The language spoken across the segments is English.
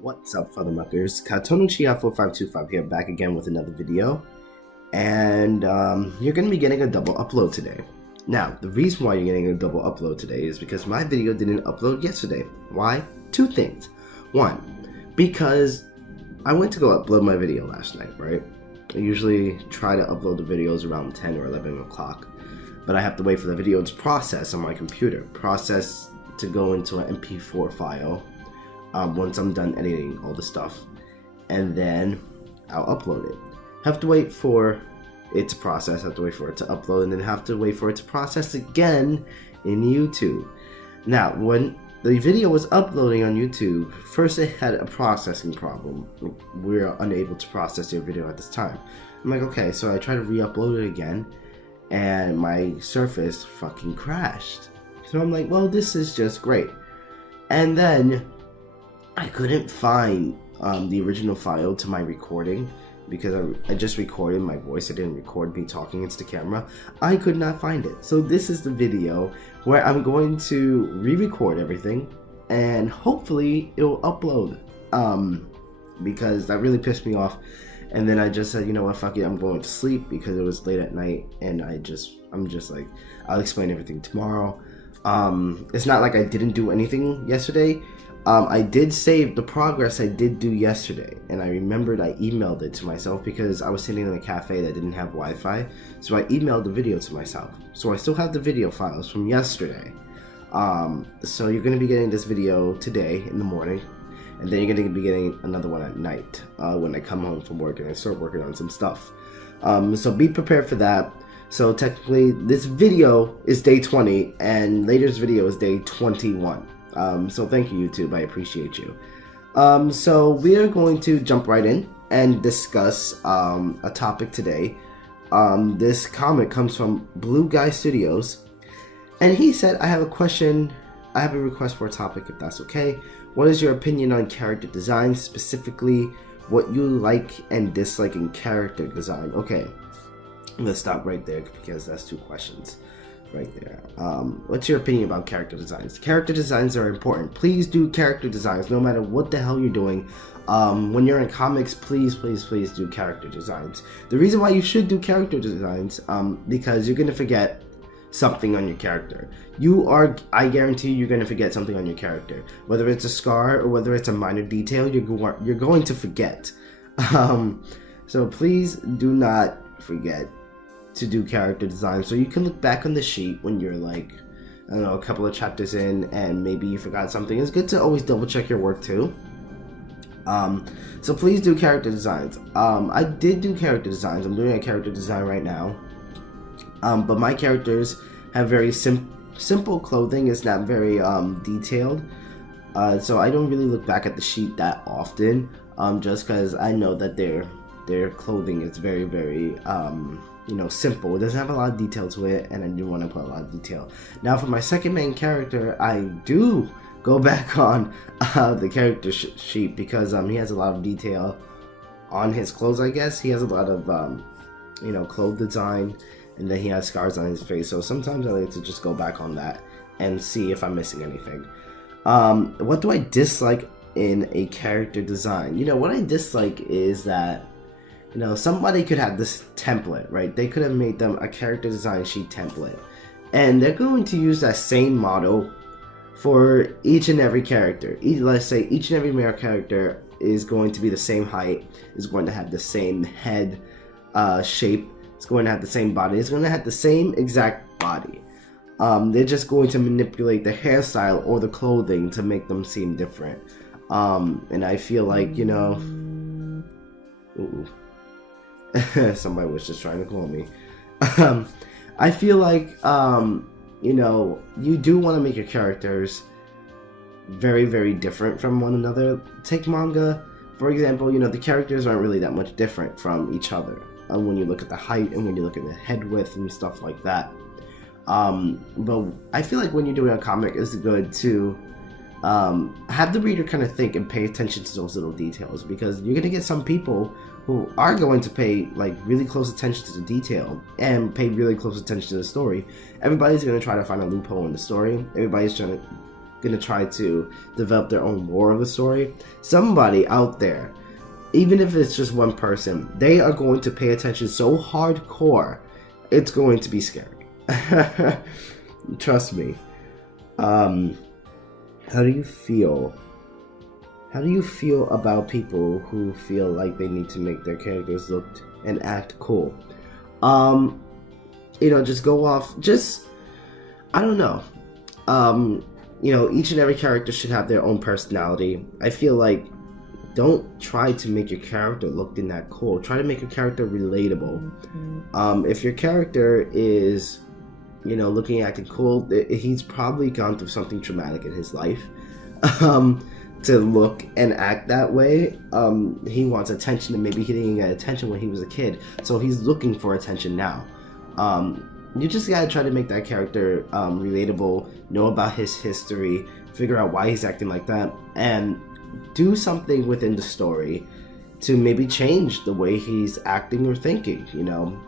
What's up, fother muckers? Katonuchi4525 here, back again with another video. And you're going to be getting a double upload today. Now, the reason why you're getting a double upload today is because my video didn't upload yesterday. Why? Two things. One, because I went to go upload my video last night, right? I usually try to upload the videos around 10 or 11 o'clock, but I have to wait for the video to process on my computer. Process to go into an MP4 file. Once I'm done editing all the stuff, and then I'll upload it. Have to wait for it to process, have to wait for it to upload, and then have to wait for it to process again in YouTube. Now, when the video was uploading on YouTube, first it had a processing problem. We're unable to process your video at this time. I'm like, okay, so I try to re-upload it again, and my Surface fucking crashed. So I'm like, well, this is just great. And then I couldn't find the original file to my recording because I just recorded my voice. I didn't record me talking into the camera. I could not find it. So this is the video where I'm going to re-record everything and hopefully it'll upload because that really pissed me off. And then I just said, you know what, fuck it, I'm going to sleep because it was late at night, and I'm just like, I'll explain everything tomorrow. It's not like I didn't do anything yesterday. I did save the progress I did do yesterday, and I remembered I emailed it to myself because I was sitting in a cafe that didn't have Wi-Fi, so I emailed the video to myself. So I still have the video files from yesterday. So you're going to be getting this video today in the morning, and then you're going to be getting another one at night when I come home from work and I start working on some stuff. So be prepared for that. So technically this video is day 20 and later's video is day 21. So thank you, YouTube, I appreciate you. So we are going to jump right in and discuss a topic today. This comment comes from Blue Guy Studios, and he said, I have a request for a topic, if that's okay. What is your opinion on character design, specifically what you like and dislike in character design? Okay, let's stop right there because that's two questions right there. What's your opinion about character designs? Character designs are important. Please do character designs no matter what the hell you're doing. When you're in comics, please do character designs. The reason why you should do character designs, because you're gonna forget something on your character. I guarantee you're gonna forget something on your character. Whether it's a scar or whether it's a minor detail, you're going to forget. So please do not forget to do character design, so you can look back on the sheet when you're like, I don't know, a couple of chapters in and maybe you forgot something. It's good to always double check your work too. So please do character designs. I did do character designs. I'm doing a character design right now, but my characters have very simple clothing. It's not very detailed, so I don't really look back at the sheet that often, just because I know that their clothing is very simple. It doesn't have a lot of detail to it, and I do want to put a lot of detail. Now for my second main character, I do go back on the character sheet because he has a lot of detail on his clothes, I guess. He has a lot of clothes design, and then he has scars on his face, so sometimes I like to just go back on that and see if I'm missing anything. What do I dislike in a character design? What I dislike is that somebody could have this template, right? They could have made them a character design sheet template, and they're going to use that same model for each and every character. Let's say each and every male character is going to be the same height, is going to have the same head shape, it's going to have the same body, it's going to have the same exact body. They're just going to manipulate the hairstyle or the clothing to make them seem different. And I feel like, ooh. Somebody was just trying to call me. I feel like you do want to make your characters very different from one another. Take manga, for example. The characters aren't really that much different from each other when you look at the height and when you look at the head width and stuff like that. But I feel like when you're doing a comic, it's good to have the reader kind of think and pay attention to those little details, because you're going to get some people who are going to pay like really close attention to the detail and pay really close attention to the story. Everybody's going to try to find a loophole in the story. Everybody's trying to gonna try to develop their own lore of the story, somebody out there, even if it's just one person, they are going to pay attention so hardcore, it's going to be scary. Trust me. How do you feel? How do you feel about people who feel like they need to make their characters look and act cool? Just go off, I don't know. Each and every character should have their own personality. I feel like don't try to make your character look that cool. Try to make your character relatable. If your character is, looking acting cool, he's probably gone through something traumatic in his life. To look and act that way. He wants attention, and maybe he didn't get attention when he was a kid, so he's looking for attention now. You just gotta try to make that character relatable, know about his history, figure out why he's acting like that, and do something within the story to maybe change the way he's acting or thinking.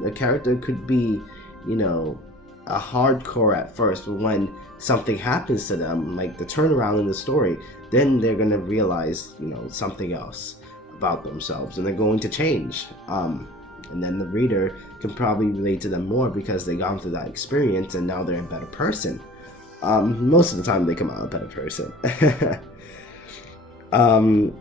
The character could be, a hardcore at first, but when something happens to them, like the turnaround in the story, then they're gonna realize, something else about themselves, and they're going to change. And then the reader can probably relate to them more because they gone through that experience, and now they're a better person. Most of the time, they come out a better person.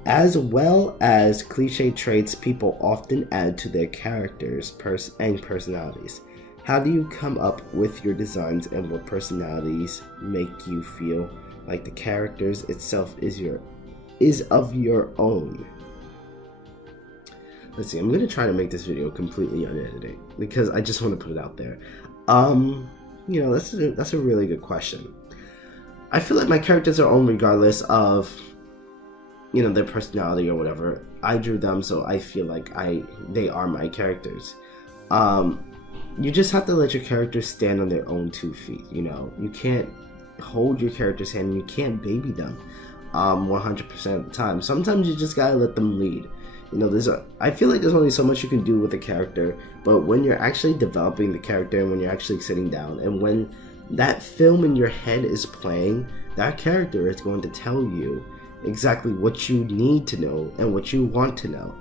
As well as cliche traits people often add to their characters and personalities. How do you come up with your designs, and what personalities make you feel like the characters itself is of your own? Let's see, I'm going to try to make this video completely unedited because I just want to put it out there. That's a really good question. I feel like my characters are own regardless of, their personality or whatever. I drew them, so I feel like they are my characters. You just have to let your characters stand on their own 2 feet. You can't hold your character's hand, and you can't baby them 100% of the time. Sometimes you just gotta let them lead. I feel like there's only so much you can do with a character, but when you're actually developing the character, and when you're actually sitting down, and when that film in your head is playing, that character is going to tell you exactly what you need to know and what you want to know.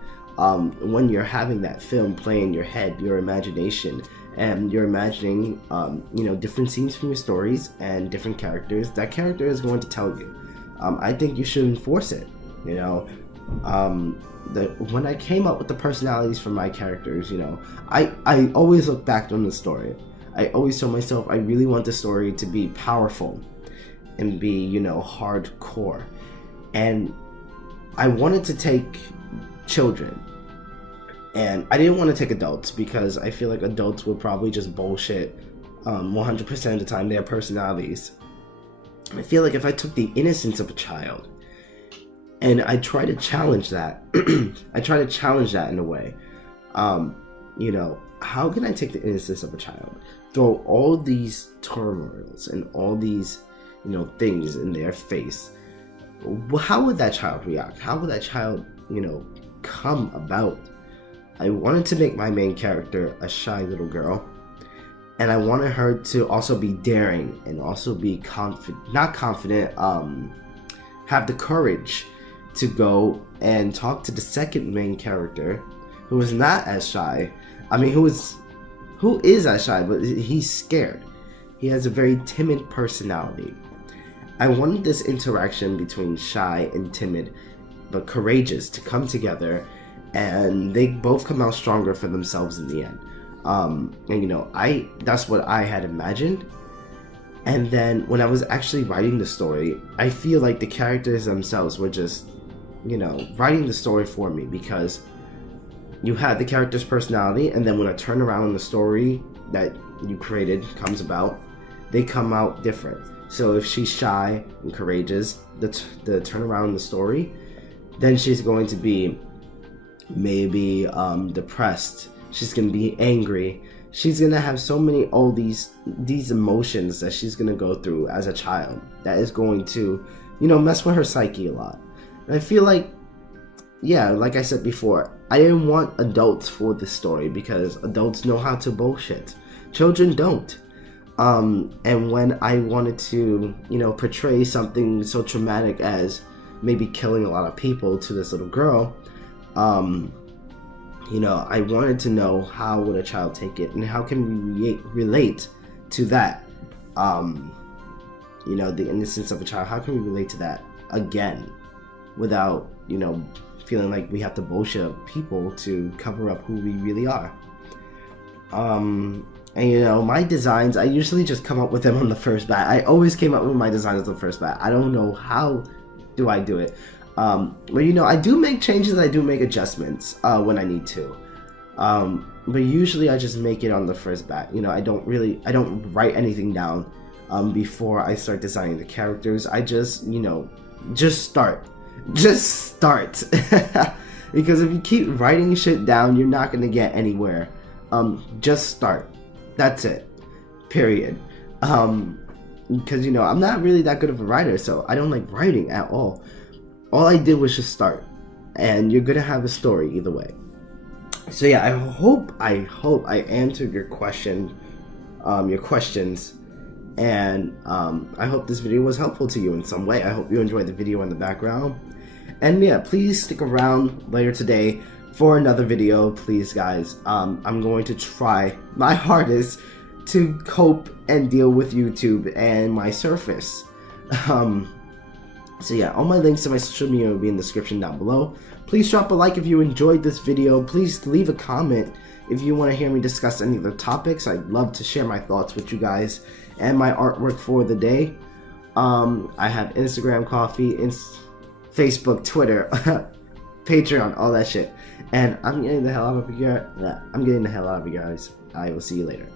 When you're having that film play in your head, your imagination, and you're imagining, different scenes from your stories and different characters, that character is going to tell you. I think you should enforce it. When I came up with the personalities for my characters, I always look back on the story. I always tell myself I really want the story to be powerful and be, hardcore. And I wanted to take children, and I didn't want to take adults because I feel like adults would probably just bullshit 100% of the time their personalities. I feel like if I took the innocence of a child and I try to challenge that, in a way, how can I take the innocence of a child, throw all these turmoils and all these, things in their face? How would that child react? How would that child, come about? I wanted to make my main character a shy little girl, and I wanted her to also be daring and also be have the courage to go and talk to the second main character, who is not as shy. Who is as shy, but he's scared. He has a very timid personality. I wanted this interaction between shy and timid, but courageous, to come together, and they both come out stronger for themselves in the end. That's what I had imagined. And then when I was actually writing the story, I feel like the characters themselves were just, writing the story for me, because you had the character's personality, and then when a turnaround in the story that you created comes about, they come out different. So if she's shy and courageous, the turnaround in the story, then she's going to be maybe depressed. She's going to be angry. She's going to have so many, these emotions that she's going to go through as a child that is going to, mess with her psyche a lot. And I feel like, like I said before, I didn't want adults for this story because adults know how to bullshit. Children don't. And when I wanted to, you know, portray something so traumatic as maybe killing a lot of people to this little girl, you know, I wanted to know how would a child take it and how can we relate to that. You know, the innocence of a child, how can we relate to that again without, you know, feeling like we have to bullshit people to cover up who we really are. And you know, my designs, I usually just come up with them on the first bat. I always came up with my designs on the first bat. I don't know how do I do it. But you know, I do make changes, I do make adjustments when I need to. But usually I just make it on the first bat. You know, I don't write anything down before I start designing the characters. I just, you know, just start. Because if you keep writing shit down, you're not gonna get anywhere. Just start. That's it. Period. Because, you know, I'm not really that good of a writer, so I don't like writing at all. All I did was just start, and you're gonna have a story either way. So yeah, I hope I answered your questions, and I hope this video was helpful to you in some way. I hope you enjoyed the video in the background, and yeah, please stick around later today for another video, please guys. I'm going to try my hardest to cope and deal with YouTube and my Surface. So yeah, all my links to my social media will be in the description down below. Please drop a like if you enjoyed this video. Please leave a comment if you want to hear me discuss any other topics. I'd love to share my thoughts with you guys and my artwork for the day. I have Instagram, Coffee, Facebook, Twitter, Patreon, all that shit. And I'm getting the hell out of you guys. I will see you later.